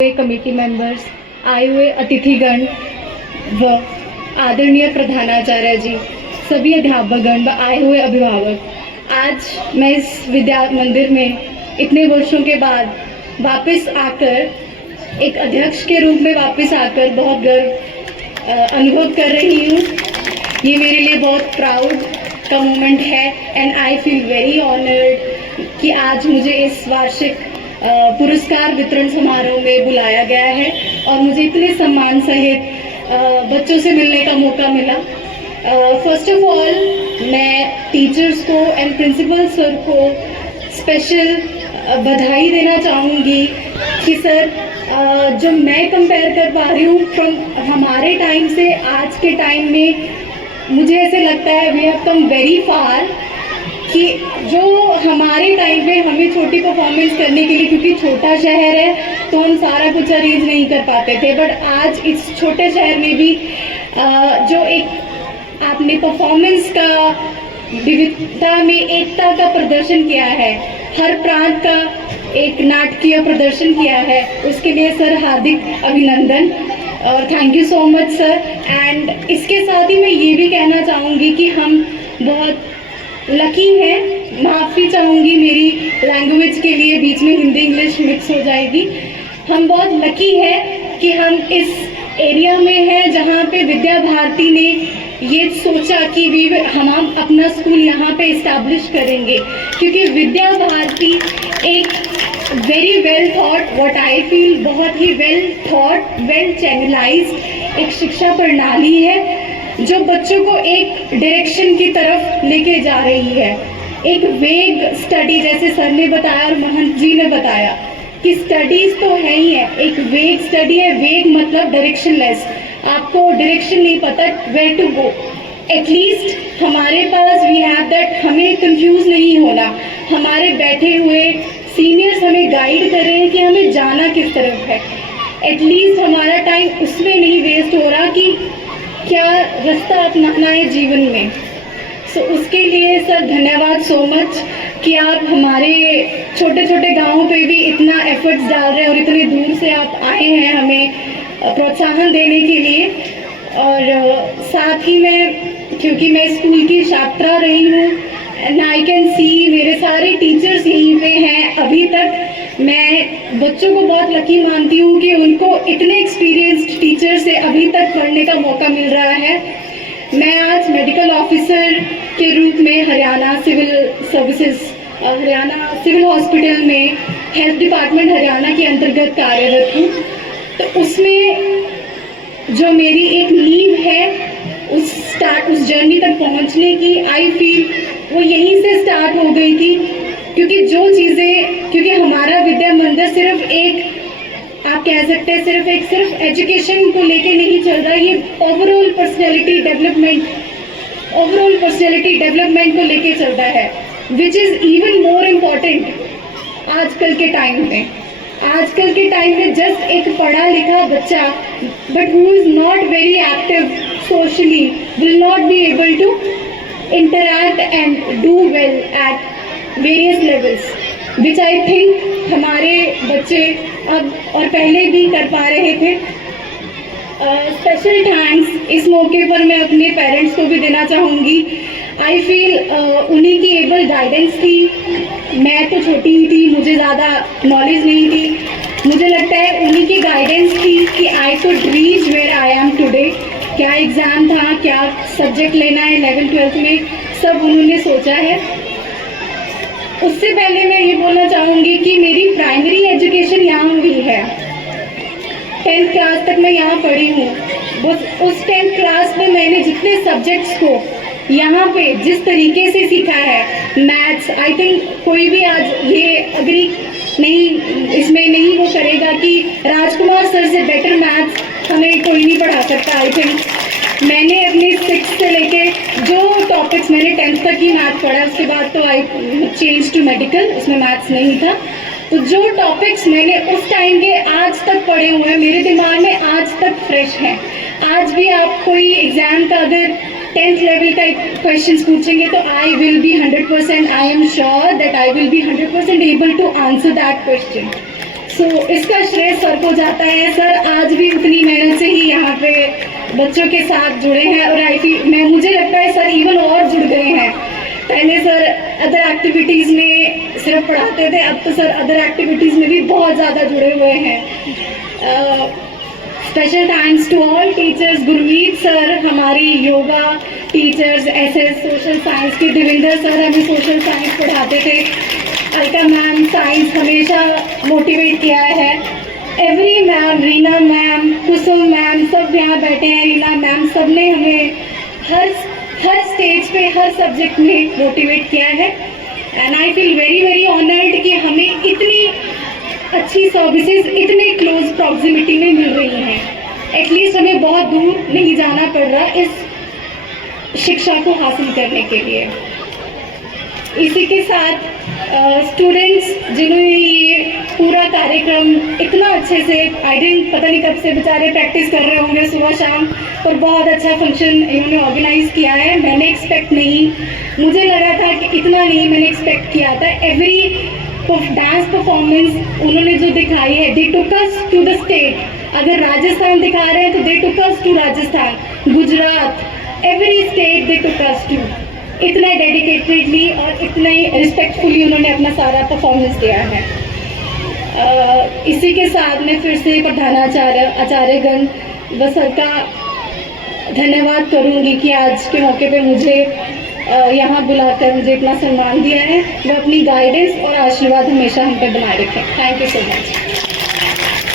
Committee members, आए हुए अतिथिगण व आदरणीय प्रधानाचार्य जी, सभी अध्यापकगण व आए हुए अभिभावक, आज मैं इस विद्या मंदिर में इतने वर्षों के बाद वापस आकर एक अध्यक्ष के रूप में वापस आकर बहुत गर्व अनुभव कर रही हूँ। ये मेरे लिए बहुत प्राउड का मोमेंट है and I feel very honoured कि आज मुझे इस वार्षिक पुरस्कार वितरण समारोह में बुलाया गया है और मुझे इतने सम्मान सहित बच्चों से मिलने का मौका मिला। फर्स्ट ऑफ ऑल मैं टीचर्स को एंड प्रिंसिपल सर को स्पेशल बधाई देना चाहूँगी कि सर जो मैं कंपेयर कर पा रही हूँ फ्रॉम हमारे टाइम से आज के टाइम में, मुझे ऐसे लगता है we have come very far कि जो हमारे टाइम पे हमें छोटी परफॉर्मेंस करने के लिए, क्योंकि छोटा शहर है तो हम सारा कुछ अरेंज नहीं कर पाते थे, बट आज इस छोटे शहर में भी जो एक आपने परफॉर्मेंस का विविधता में एकता का प्रदर्शन किया है, हर प्रांत का एक नाटकीय प्रदर्शन किया है, उसके लिए सर हार्दिक अभिनंदन और thank you so much sir. And इसके साथ ही मैं ये भी कहना चाहूँगी कि हम बहुत लकी है, माफ़ी चाहूँगी मेरी लैंग्वेज के लिए, बीच में हिंदी इंग्लिश मिक्स हो जाएगी। हम बहुत लकी है कि हम इस एरिया में हैं जहाँ पे विद्या भारती ने ये सोचा कि हम अपना स्कूल यहाँ पे इस्टेब्लिश करेंगे, क्योंकि विद्या भारती एक very well thought, what I feel बहुत ही वेल थॉट, वेल चैनलाइज्ड एक शिक्षा प्रणाली है जो बच्चों को एक डायरेक्शन की तरफ लेके जा रही है। एक वेग स्टडी, जैसे सर ने बताया और महंत जी ने बताया कि स्टडीज तो है ही है, एक वेग स्टडी है। वेग मतलब डायरेक्शनलेस, आपको डायरेक्शन नहीं पता वेयर टू गो। एटलीस्ट हमारे पास वी हैव दैट, हमें कंफ्यूज नहीं होना, हमारे बैठे हुए सीनियर्स हमें गाइड कर रहे हैं कि हमें जाना किस तरफ है। एटलीस्ट हमारा टाइम उसमें नहीं वेस्ट हो रहा कि क्या रास्ता अपनाना है जीवन में। सो उसके लिए सर धन्यवाद सो मच कि आप हमारे छोटे छोटे गाँव पे भी इतना एफर्ट्स डाल रहे हैं और इतने दूर से आप आए हैं हमें प्रोत्साहन देने के लिए। और साथ ही मैं, क्योंकि मैं स्कूल की छात्रा रही हूँ एंड आई कैन सी मेरे सारे टीचर्स यहीं पे हैं अभी तक, मैं बच्चों को बहुत लकी मानती हूँ कि उनको इतने एक्सपीरियंस्ड टीचर से अभी तक पढ़ने का मौका मिल रहा है। मैं आज मेडिकल ऑफिसर के रूप में Haryana civil services, Haryana civil hospital में हेल्थ डिपार्टमेंट हरियाणा के अंतर्गत कार्यरत हूँ। तो उसमें जो मेरी एक नींव है उस जर्नी तक पहुँचने की, आई फील वो यहीं से स्टार्ट हो गई थी, क्योंकि जो चीज़ें, क्योंकि हमारा विद्या मंदिर सिर्फ एक, आप कह सकते हैं सिर्फ एजुकेशन को लेके नहीं चल रहा, ये ओवरऑल पर्सनैलिटी डेवलपमेंट को लेके चल रहा है, which is even more important आजकल के टाइम में। आजकल के टाइम में जस्ट एक पढ़ा लिखा बच्चा but who is not very active socially will not be able to interact and do well at various levels, which I think हमारे बच्चे अब और पहले भी कर पा रहे थे। स्पेशल थैंक्स इस मौके पर मैं अपने पेरेंट्स को भी देना चाहूँगी। आई फील उन्हीं की एबल गाइडेंस थी, मैं तो छोटी ही थी, मुझे ज़्यादा नॉलेज नहीं थी, मुझे लगता है उन्हीं की गाइडेंस थी कि I could reach where I am today. क्या एग्ज़ाम था, क्या सब्जेक्ट लेना है 11th-12th में, सब उन्होंने सोचा है। उससे पहले मैं ये बोलना चाहूँगी कि मेरी प्राइमरी एजुकेशन यहाँ हुई है, 10th क्लास तक मैं यहाँ पढ़ी हूँ। उस 10th क्लास में मैंने जितने सब्जेक्ट्स को यहाँ पे जिस तरीके से सीखा है, मैथ्स, आई थिंक कोई भी आज ये अग्री नहीं, इसमें नहीं वो करेगा कि राजकुमार सर से बेटर मैथ्स हमें कोई नहीं पढ़ा सकता। आई थिंक मैंने अपनी 6th से लेके जो टॉपिक्स, मैंने 10th तक ही मैथ पढ़ा, उसके बाद तो आई चेंज टू मेडिकल, उसमें मैथ्स नहीं था। तो जो टॉपिक्स मैंने उस टाइम के आज तक पढ़े हुए हैं, मेरे दिमाग में आज तक फ्रेश हैं। आज भी आप कोई एग्ज़ाम का अगर 10th लेवल का क्वेश्चंस पूछेंगे तो I will be 100%, I am sure that I will be 100% able to answer that question. So इसका श्रेय सर को जाता है। सर आज भी उतनी मेहनत से ही यहाँ पे बच्चों के साथ जुड़े हैं और मुझे लगता है सर इवन और जुड़ गए हैं। पहले सर अदर एक्टिविटीज़ में सिर्फ पढ़ाते थे, अब तो सर अदर एक्टिविटीज़ में भी बहुत ज़्यादा जुड़े हुए हैं। Special thanks to all teachers, Gurmeet sir हमारी yoga teachers, SS social science के, देवेंद्र सर हमें सोशल साइंस पढ़ाते थे, अलका मैम साइंस हमेशा मोटिवेट किया है, every ma'am, Reena ma'am, Kusum ma'am, सब यहाँ बैठे हैं, रीना मैम, सब ने हमें हर स्टेज पे हर सब्जेक्ट में मोटिवेट किया है। And I feel very very honoured कि हमें इतनी अच्छी सर्विसेज इतने क्लोज प्रॉक्सिमिटी में मिल रही हैं। एटलीस्ट हमें बहुत दूर नहीं जाना पड़ रहा इस शिक्षा को हासिल करने के लिए। इसी के साथ स्टूडेंट्स जिन्होंने ये पूरा कार्यक्रम इतना अच्छे से पता नहीं कब से बेचारे प्रैक्टिस कर रहे होंगे सुबह शाम, पर बहुत अच्छा फंक्शन इन्होंने ऑर्गेनाइज किया है। मैंने एक्सपेक्ट नहीं, मुझे लगा था कि इतना नहीं, मैंने एक्सपेक्ट किया था। एवरी डांस परफॉर्मेंस उन्होंने जो दिखाई है, they took us to the state. अगर राजस्थान दिखा रहे हैं तो they took us to Rajasthan, Gujarat, every state they took us to. इतना डेडिकेटेडली और इतना ही रिस्पेक्टफुली उन्होंने अपना सारा परफॉर्मेंस दिया है। इसी के साथ मैं फिर से प्रधानाचार्य आचार्यगण व सर का धन्यवाद करूंगी कि आज के मौके पे मुझे यहाँ बुलाकर मुझे इतना सम्मान दिया है। वो अपनी गाइडेंस और आशीर्वाद हमेशा हम पे बनाए रखें। Thank you so much.